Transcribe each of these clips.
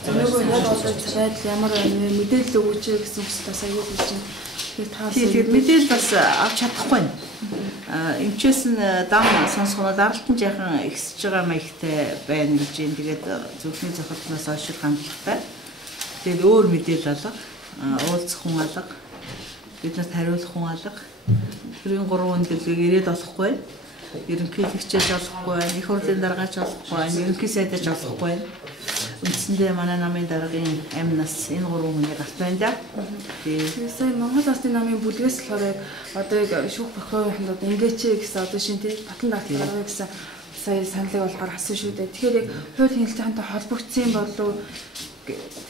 Нөгөө яг одоо байдал ямар мэдээлэл өгөөч гэсэн хүсэлт бас аягүй болж байна. Тэгээд мэдээлэл бас авч чадахгүй байна. Эмчээс нь дам сонсгоноо даралтан жаахан ихсэж байгаа маягтай байна гэж юм. Тэгээд зөвхөн зохицноос ойшил хандлагатай. Тэгээд өөр мэдээлэл алга, уулзах хүн алга, биднэрт хариулах хүн алга. Тэрийн 3 өндөлгийг ирээд болохгүй. Ерөнхийлөгчөөж олохгүй байна, их хурлын даргаач олохгүй байна, ерөнхий сайдаач олохгүй байна. Үндсэндээ манай намын даргын амнаас энэ 3 хүний гарт байна да. Тэгээд сая Монгол Улсын намын бүлгээс болохоор одоо яг шүүх прокурорын одоо ингээч гэсэн одоо шинэ тий батлан даалгавар гаргая гэсэн сая саналыг бол гаргасан шүү дээ. Тэгэхээр яг хууль хяналтынхантай холбогдсон болов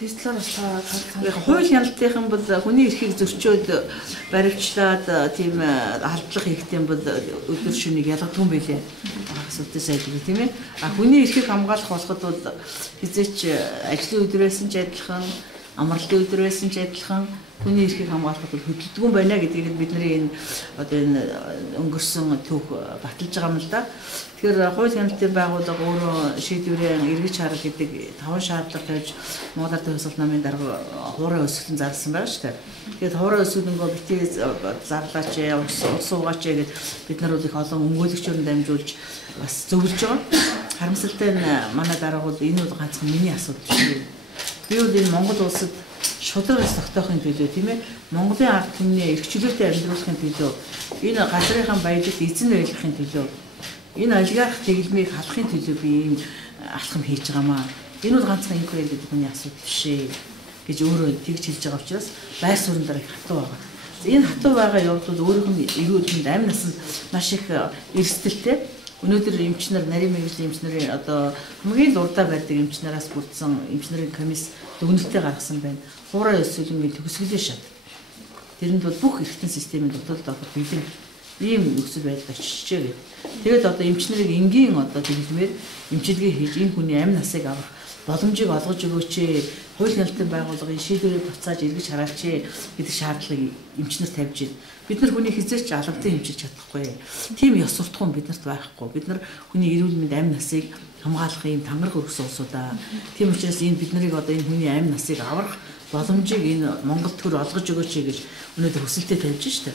Тэслэр бас хууль хяналтынхан бол хүний эрхийг зөрчөөд баривчлаад тийм халдлага хийхтэй бол өдөр шөнөийг ялгадгүй байлээ. Асуудал сайдгүй тийм ээ. Хүний эрхийг хамгаалах болоход бол хизээч ажлын өдрөөс нь ч адилхан, амралтын өдрөөс нь ч адилхан хүний эрхийг хамгаалахад бол хөдөлдөггүй байна гэдгийг бидний энэ одоо энэ өнгөрсөн түүх баталж байгаа юм л да. Тэгэхээр хууль хяналтын байгууллага өөрөө шийдвэрийн эргэж харах гэдэг 5 шаардлага тавьж Монгол Ардын хувьсгал намын дарга хуурай өсгөлтөнд зарласан байгаа шүү дээ. Тэгээд хуурай өсгөлөнгөө битгий зарлаач, ус суугаач гэдэг бид нар бол их олон өмгөөлөгчөөр дамжуулж бас зөвлөж байгаа. Харамсалтай нь манай дарга бол энэ бол ганцхан миний асуудал шүү. Би бол энэ Монгол улсад шударгаас тогтоохын төлөө тийм ээ Монголын ард түмний эрх чөлөөтэй амьдруулахын төлөө энэ газрынхаа баялагт эзэн байлгахын төлөө энэ олигарх тэглэмийг халахын төлөө би ийм алхам хийж байгаамаа. Энэ бол ганцхан инх байл гэдэг хүний асуудал биш ээ гэж өөрөө тэгж хэлж байгаа учраас байр суурин дараа их хатуу байгаа. Энэ хатуу байгаа явдлууд өөрийнх нь эрүүл мэнд амь насанд маш их эрсдэлтэй. Өнөөдөр эмчнэр нарийн мэргэжлийн эмчнэрийн одоо хамгийн дурдаа байдаг эмчнараас бүрдсэн эмчнэрийн комисс дүгнэлтээ гаргасан байна. Хуурай өсвөлнгийн төгсгөлийн шат. Тэрэнд бол бүх эрхтэн системийн дотоод орох бэлэн ийм нөхцөл байдал очижээ гэдэг. Тэгээд одоо эмчнэрийг энгийн одоо тэглэмээр эмчилгээ хийж энэ хүний амь насыг авах боломжийг олгож өгөөч ээ. Хууль хяналтын байгууллагын шийдвэрийг буцааж эргэж хараач ээ гэдэг шаардлагыг эмчнэр тавьж байна. Бид нар хүний хизээч алгадсан эмчилж чадахгүй. Тийм ёс суртахуун биднэрт байхгүй. Бид нар хүний эрүүл мэнд амь насыг хамгаалах юм тангараг өргөсөн улсуудаа. Тийм учраас энэ бид нарыг одоо энэ хүний амь насыг аврах боломжийг энэ Монгол төр олгож өгөөч гэж өнөөдөр хүсэлтэд тавьж штэ.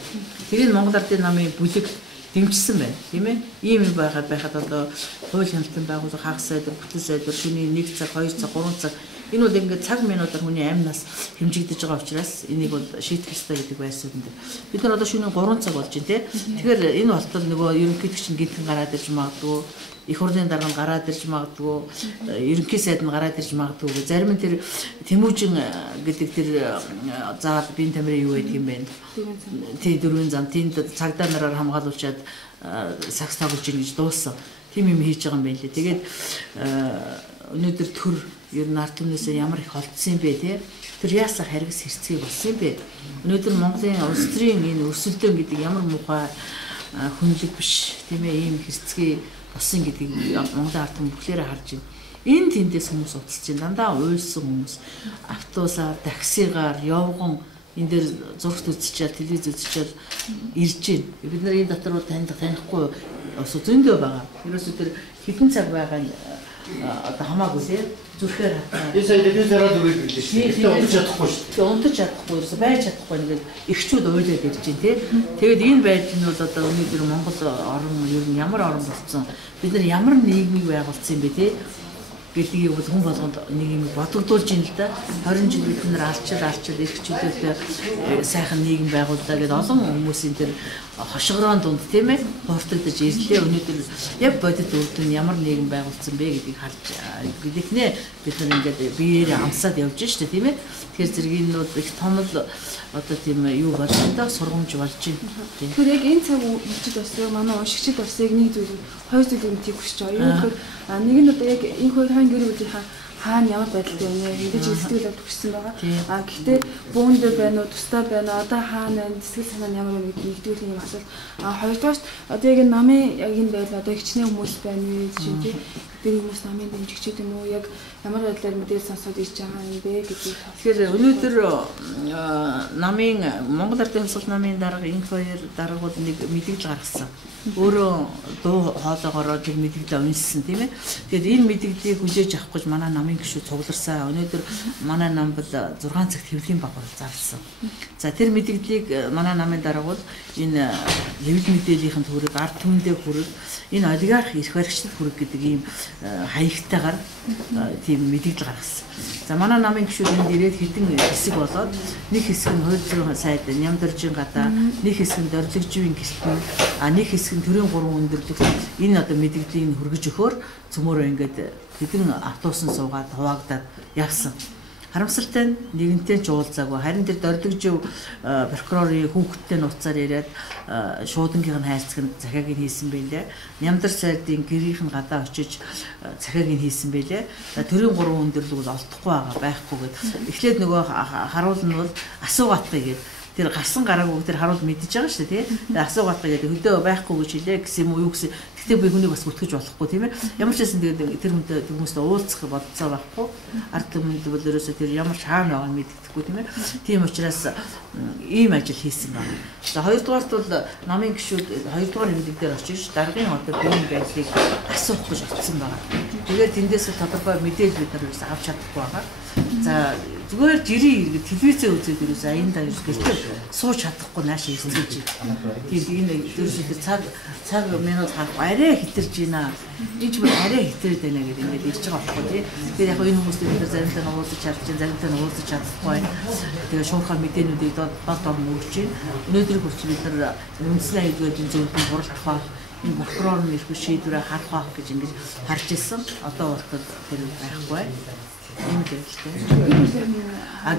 Тэгээд Монгол Ардын намын бүлэг дэмжсэн байна, тийм ээ. Ийм юм байхад одоо хууль хяналтын байгууллага хагас сайдвар, бүтээл сайдвар, шөнийн 1 цаг, 2 цаг, 3 цаг энэ бол ингээд цаг минутаар хүний амь нас хэмжигдэж байгаа учраас энийг бол шийдэх ёстой гэдэг байсууданд. Бид нар одоо шөнийн 3 цаг болж байна, тийм. Тэгэхээр энэ болтол нөгөө ерөнхийлөгч нь гинтэн гараад ирж магадгүй, их хурлын дарга нь гараад ирж магадгүй, ерөнхий сайд нь гараад ирж магадгүй. Зарим нь тэр Тэмүүжин гэдэг тэр заавал биеийн тамирын юу байдаг юм бэ? Тий дөрвөн зам тэнд цагдаа нараар хамгаалуулчаад сакс тоглож ийн гэж дууссан. Тим юм хийж байгаа юм байна лээ. Тэгээд өнөөдөр төр ер нь ард түмнээс ямар их холдсон юм бэ те? Тэр яасаа харгас хэрцгий болсон юм бэ? Өнөөдөр Монголын улс төрийн энэ өрсөлдөөн гэдэг ямар муухай хүнлэг биш тийм ээ ийм хэрцгий болсон гэдгийг Монголын ард түмэн бүхлээрээ харж байна. Энэ тэндээс хүмүүс уцалж байна. Дандаа уйлсан хүмүүс автобусаар, таксигаар, явган энэ дээр зургт үзчихэл, телевиз үзчихэл ирж байна. Бид нар энэ дотор танихгүй ус зөндөө байгаа. Ерөөсөө тэр хэдэн цаг байгаа нь одоо хамаагүй тийм зүрхээр хатаа. Энэ сая телевизээр үргэлж билээ шүү дээ. Унтаж чадахгүй шүү дээ. Унтаж чадахгүй, ерөөсөө байж чадахгүй нэг эрхчүүд уйлаад ирж байна тийм. Тэгээд энэ байдал нь бол одоо өнөөдөр Монгол орн ер нь ямар орн болсон. Бид нар ямар нийгмийг байгуулсан юм бэ тийм гэдгийг бол хүн болгонд нэг юм бодогдуулж ийн л да. 20 жил бид нар алчил эрх чөлөөтэй сайхан нийгэм байгууллаа гэдэг олон хүмүүсийн тэр хошгороон дунд тийм ээ хурдтагдаж ирлээ. Өнөөдөр яг бодит үрдүн ямар нийгэм байгуулсан бэ гэдгийг харж гэдэхнээ бид нар ингээд биеэрээ амсаад явж штэ тийм ээ. Тэгэхээр зэргийн нь их том л одоо тийм юу болтой сургамж болж байна. Тэгэхээр яг энэ цаг үечд бас манай уншигчид бас яг нэг зүйл хоёр зүйлийг тийг хүсэж байгаа. Нэг нь одоо яг энэ хоёр хаан гэр бүлийнхаа хаана ямар байдалтай байна вэ? Мэдээж сэтгэл хөдлөлт өгсөн байгаа. Гэхдээ бүүнд байна уу, тустай байна уу? Одоо хаана байна? Сэтгэл санаа нь ямар вэ гэдэг нэгдүгээр юм асуулт. Хоёрдугаар одоо яг намын яг энэ байл одоо хичнээн хүмүүс байна вэ гэж тийм. Тэр хүмүүс намын дэмжигчид юм уу? Яг ямар байдлаар мэдээлэл сонсоод ирж байгаа юм бэ гэдгийг. Тэгэхээр өнөөдөр намын Монгол Ардын хувьсгал намын дарга энэ хоёр даргууд нэг мэдээлэл гаргасан. Өөрөө дуу хоолоогоор тэр мэдээлэл уншсан тийм ээ. Тэгэхээр энэ мэдээллийг хүлээж авах гэж манай намын намын гишүүд цугларсан. Өнөөдөр манай нам бол 6 цагт хэвлэлийн баг зарласан. За тэр мэдээллийг манай намын дарга бол энэ хэвлэл мэдээллийнхэн төрөг ард түмэндээ хүрэг энэ олигарх эрх баригчдад хүрэг гэдэг ийм хаяхтайгаар тийм мэдээлэл гаргасан. За манай намын гишүүд энд ирээд хэдэн хэсэг болоод нэг хэсэг нь хууль зүйн сайд Нямдаржийн гадаа, нэг хэсэг нь Дорлогжийн гисэлтэн, нэг хэсэг нь төрийн 3 өндөрлөх энэ одоо мэдээллийг хүргэж өгөхөөр цөмөрөө ингээд хэдэн автобусан суугаад хуваагдаад явсан. Харамсалтай нь нэгэнтэй ч уулзаагүй. Харин тэр Дорлогжийн прокурорын хүүхдтэй нууцаар яриад шуудангийн хайрцагт захиаг нь хийсэн байлээ. Нямдар сайдын гэрийнх нь гадаа очиж захиаг нь хийсэн байлээ. Төрийн 3 өндөрлөг бол олдохгүй байгаа байхгүй гэд. Эхлээд нөгөө харуул нь бол асуугаатгий гэд тэр гарсан гараагүй тэр харуул мэдчихэж байгаа шүү дээ тий. Асуугаатгий гэдэг хөдөө байхгүй гэж хэлээ гэсэн юм уу юу гэсэн. Гэхдээ би хүнийг бас бүтгэж болохгүй тийм ээ. Ямар ч байсан тэгээд тэр хүнтэй хүмүүстэй уулзах бодцоо байхгүй. Ард түмэнд бол ерөөсөө тэр ямар шаана байгааг мэддэхгүй тийм ээ. Тийм учраас ийм ажил хийсэн байна. За хоёрдугаарт бол намын гишүүд хоёрдугаар эмнэлэг дээр очиж даргын одоо биеийн байдлыг асуух гэж очсон байгаа. Тэгээд тэндээс тодорхой мэдээлэл бид нар авч чадахгүй байгаа. За зүгээр жирийн иргэд телевизээ үзээд ерөөсөө аян даа гэртээ сууж чадахгүй наашаа ирсэж байна. Тийм энэ ерөөсөө тэр цаг минут харахгүй арай хитэрж байна. Энд бүр арай хитэрээд байна гэдэг ингээд ирж байгаа байхгүй тий. Тэгэхээр яг энэ хүмүүстэй бид заримдаа уулзаж чадчих, заримдаа уулзаж чадахгүй. Тэгээ шуурхай мэдээнүүдийг доод нүүрч байна. Өнөөдөр хүртэл бид нар үндэсний аюулгүй зөвлөмж хуралдах энэ прокурор нь ирэх шийдвэрээ харах байх гэж ингэж харж ирсэн. Одоо болтол тэр байхгүй. Ийм зүйлтэй.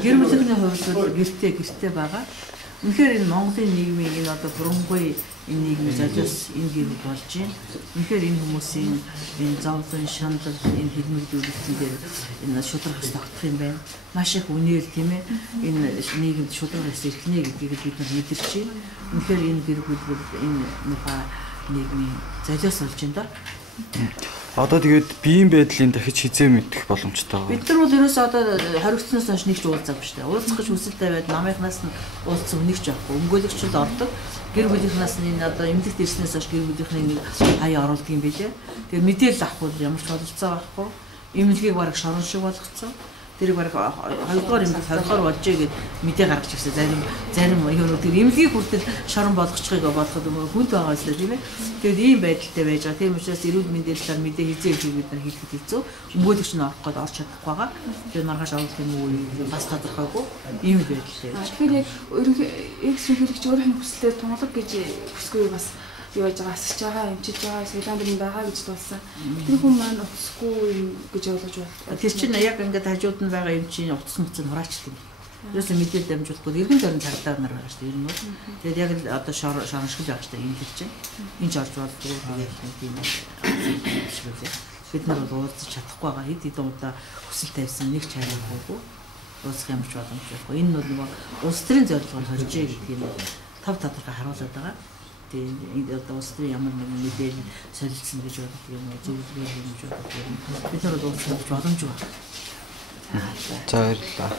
Гэр бүлийн хувьд бол гэртээ байгаа. Үнэхээр энэ Монголын нийгмийн энэ одоо бурангуй энэ нийгмийн золиос энэ гэр бүл болж байна. Үнэхээр энэ хүмүүсийн энэ зовлон шанал энэ хэлмэгдүүлэлтэн дээр энэ шударгаас тогтох юм байна. Маш их үнээл тийм ээ. Энэ нийгэмд шударгаас ирхнэ гэдгийг бид нар мэдэрч байна. Үнэхээр энэ гэр бүл бол энэ муха нийгмийн золиос болж байна да. Одоо тэгээд биеийн байдлын дахиж хизээ мэдэх боломжтой байгаа. Бид нар бол ерөөсөө одоо хоригдсноос хойш нэг ч уулзаагүй шүү дээ. Уулзах гэж хүсэлтэй байд намынхнаас нь уулзсан хүнийг ч авахгүй. Өмгөөлөгчд ордог. Гэр бүлийнхнаас нь энэ одоо эмнэлэгт ирснээс хойш гэр бүлийнхний нэг хаяа оруулдаг юм билээ. Тэгээд мэдээлэл авахгүй ямар ч бололцоо байхгүй. Эмнэлгийг бараг шорон шиг болгоцсон. Тэрийг бараг хоёрдугаар эмнэлэг 20-оор болжээ гэд мэдээ гаргаж ирсэн. Зарим юунууд тэр эмнэлгийг хүртэл шорон болгочихыг бодоход хүнд байгаа юм тийм ээ. Тэгээд ийм байдалтай байж байгаа. Тийм учраас эрүүл мэндийн талаар мэдээ хизээ бид нар хийхэд хэцүү. Өмгөөлөгч нь орох гээд орч чадахгүй байгаа. Тэгээд маргааш оруулах юм уу бас тодорхойгүй. Ийм байдалтай байж. Тэгэхээр яг эрхчлэгч өөрийнх нь хүслээр тунгалаг гэж хүсгүй бас юу яаж байгаа асч байгаа эмчилж байгаа Солонгонд байгаа гэж дуулсан. Тэр хүн маань утасгүй гэж ойлгож байна. Тэр чинь яг ингээд хажууд нь байгаа эмчийн утас нүц нь хураачдаг. Ерөөсөө мэдээлэл дамжуулахгүй эргэн тойрон цагдаа нар байгаа шүү дээ. Ер нь бол. Тэгээд яг л одоо шороншгол байгаа шүү дээ энэ хэлж чинь. Энд ч орж болдгоо тийм ээ. Бид нар бол уулзах чадахгүй байгаа. Хэд хэдэн удаа хүсэл тавьсан нэг ч хараагүй. Уулзах юм ч боломжгүй. Энэ бол нөгөө улс төрийн зорилгоор хоржээ гэдгийг тав тодорхой харуулдаг байгаа. Тэгээд одоо улс төрийн ямар нэгэн мэдээлэл солилцсон гэж боддог юм уу зөвлөгөө хийж боддог юм. Бид нар бол уулзах боломжгүй байна. За баярлалаа.